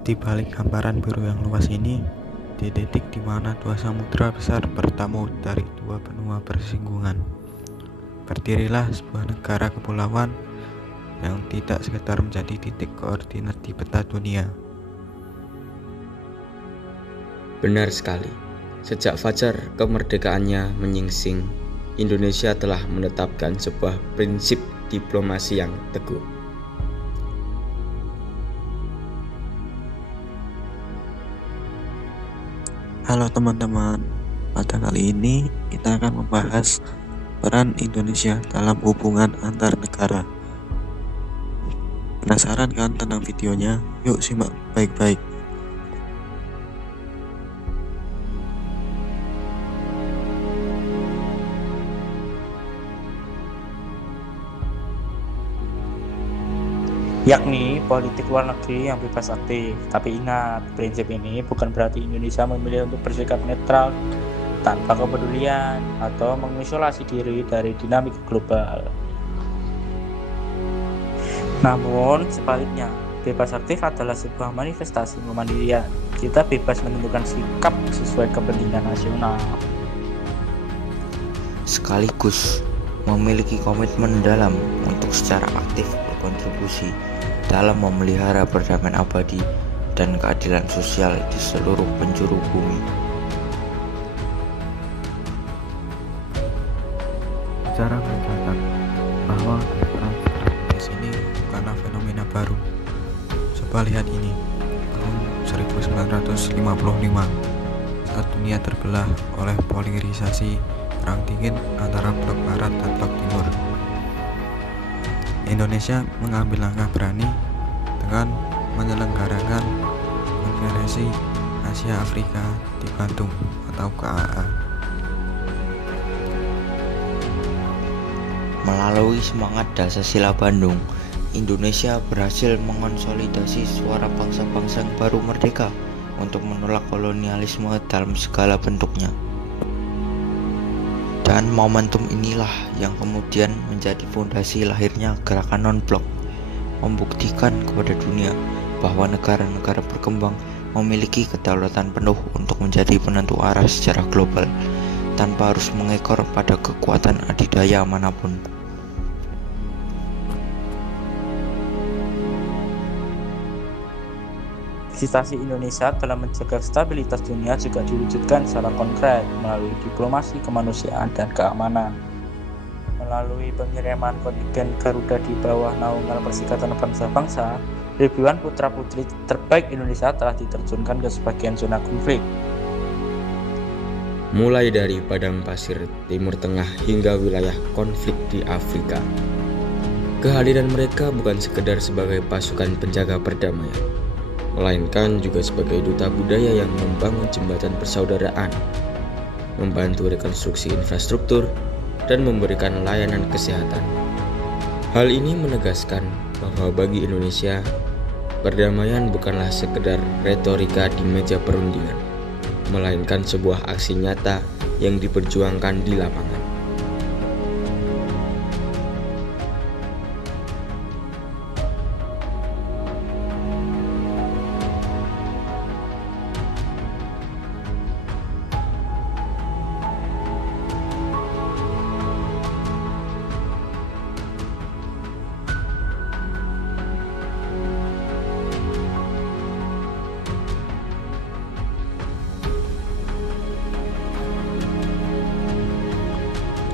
Di balik hamparan biru yang luas ini, di titik di mana dua samudra besar bertemu dari dua benua bersinggungan, berdirilah sebuah negara kepulauan yang tidak sekedar menjadi titik koordinat di peta dunia. Benar sekali, sejak fajar kemerdekaannya menyingsing, Indonesia telah menetapkan sebuah prinsip diplomasi yang teguh. Halo teman-teman, pada kali ini kita akan membahas peran Indonesia dalam hubungan antar negara. Penasaran kan tentang videonya? Yuk simak baik-baik. Yakni politik luar negeri yang bebas aktif. Tapi ingat, prinsip ini bukan berarti Indonesia memilih untuk bersikap netral tanpa kepedulian atau mengisolasi diri dari dinamika global. Namun sebaliknya, bebas aktif adalah sebuah manifestasi kemandirian. Kita bebas menentukan sikap sesuai kepentingan nasional. Sekaligus memiliki komitmen dalam untuk secara aktif berkontribusi dalam memelihara perdamaian abadi dan keadilan sosial di seluruh penjuru bumi. Sejarah mencatat bahwa perang strategis ini bukanlah fenomena baru. Coba lihat ini, tahun 1955 saat dunia terbelah oleh polarisasi perang dingin antara blok barat dan blok timur. Indonesia mengambil langkah berani dengan menyelenggarakan Konferensi Asia Afrika di Bandung atau KAA. Melalui semangat Dasar Bandung, Indonesia berhasil mengonsolidasi suara bangsa-bangsa yang baru merdeka untuk menolak kolonialisme dalam segala bentuknya. Dan momentum inilah yang kemudian menjadi fondasi lahirnya gerakan non-blok, membuktikan kepada dunia bahwa negara-negara berkembang memiliki kedaulatan penuh untuk menjadi penentu arah secara global, tanpa harus mengekor pada kekuatan adidaya manapun. Prestasi Indonesia dalam menjaga stabilitas dunia juga diwujudkan secara konkret melalui diplomasi kemanusiaan dan keamanan. Melalui pengiriman kontingen Garuda di bawah naungan Perserikatan Bangsa-Bangsa, ribuan putra-putri terbaik Indonesia telah diterjunkan ke sebagian zona konflik. Mulai dari padang pasir Timur Tengah hingga wilayah konflik di Afrika. Kehadiran mereka bukan sekedar sebagai pasukan penjaga perdamaian, melainkan juga sebagai duta budaya yang membangun jembatan persaudaraan, membantu rekonstruksi infrastruktur, dan memberikan layanan kesehatan. Hal ini menegaskan bahwa bagi Indonesia, perdamaian bukanlah sekedar retorika di meja perundingan, melainkan sebuah aksi nyata yang diperjuangkan di lapangan.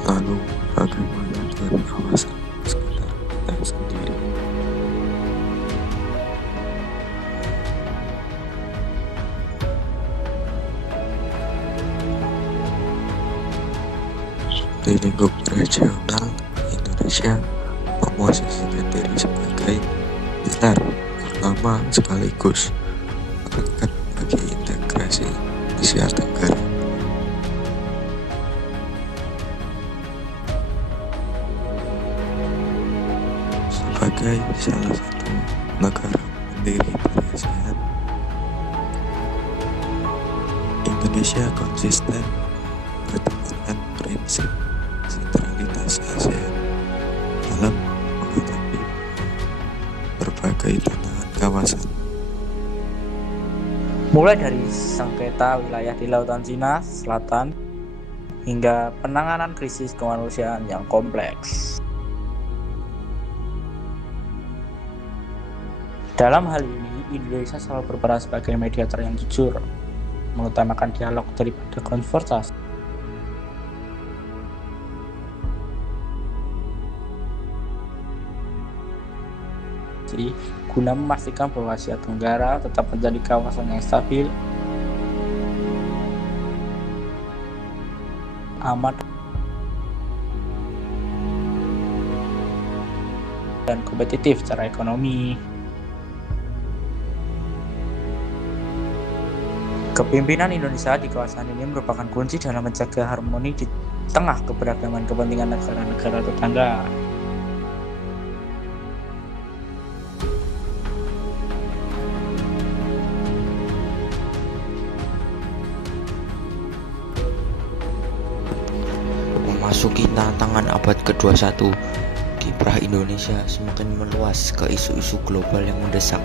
Lalu bagaimana dengan kawasan sekitar kita sendiri? Di lingkup regional, Indonesia memosisikan diri sebagai pilar utama sekaligus perangkat bagi integrasi Asia Tenggara. Sebagai salah satu negara pendiri dari ASEAN, Indonesia konsisten berteguhkan prinsip sentralitas ASEAN dalam menghadapi berbagai tantangan kawasan. mulai dari sengketa wilayah di Lautan Cina Selatan hingga penanganan krisis kemanusiaan yang kompleks. Dalam hal ini, Indonesia selalu berperan sebagai mediator yang jujur, mengutamakan dialog daripada konfrontasi. Guna memastikan bahwa Asia Tenggara tetap menjadi kawasan yang stabil, aman, dan kompetitif secara ekonomi. Kepemimpinan Indonesia di kawasan ini merupakan kunci dalam menjaga harmoni di tengah keberagaman kepentingan negara-negara tetangga. Memasuki tantangan abad ke-21, kiprah Indonesia semakin meluas ke isu-isu global yang mendesak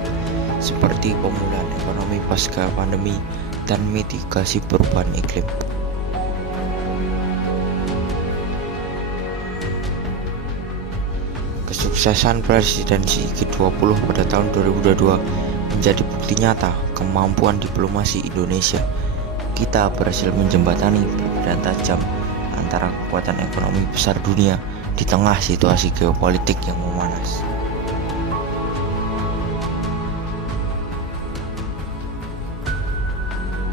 seperti pemulihan ekonomi pasca pandemi dan mitigasi perubahan iklim. Kesuksesan presidensi G20 pada tahun 2022 menjadi bukti nyata kemampuan diplomasi Indonesia. Kita berhasil menjembatani perbedaan tajam antara kekuatan ekonomi besar dunia di tengah situasi geopolitik yang memanas.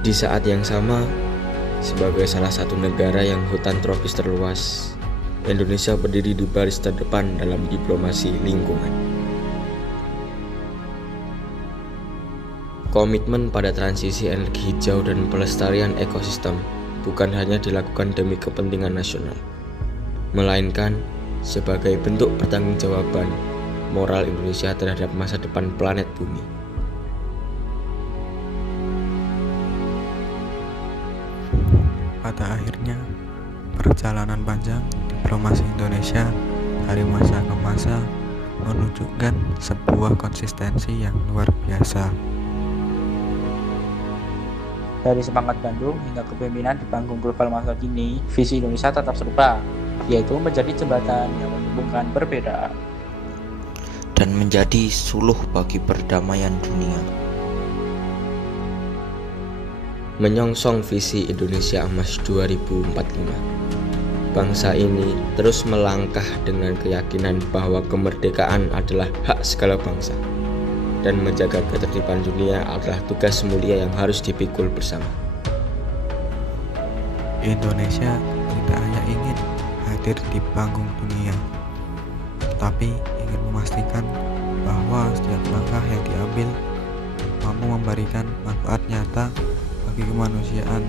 Di saat yang sama, sebagai salah satu negara yang hutan tropis terluas, Indonesia berdiri di baris terdepan dalam diplomasi lingkungan. Komitmen pada transisi energi hijau dan pelestarian ekosistem bukan hanya dilakukan demi kepentingan nasional, melainkan sebagai bentuk pertanggungjawaban moral Indonesia terhadap masa depan planet bumi. Pada akhirnya, perjalanan panjang diplomasi Indonesia dari masa ke masa menunjukkan sebuah konsistensi yang luar biasa. Dari semangat Bandung hingga kepemimpinan di panggung global masa kini, visi Indonesia tetap serupa, yaitu menjadi jembatan yang menghubungkan perbedaan dan menjadi suluh bagi perdamaian dunia. Menyongsong visi Indonesia Emas 2045, bangsa ini terus melangkah dengan keyakinan bahwa kemerdekaan adalah hak segala bangsa, dan menjaga ketertiban dunia adalah tugas mulia yang harus dipikul bersama. Indonesia tidak hanya ingin hadir di panggung dunia, tetapi ingin memastikan bahwa setiap langkah yang diambil mampu memberikan manfaat nyata bagi kemanusiaan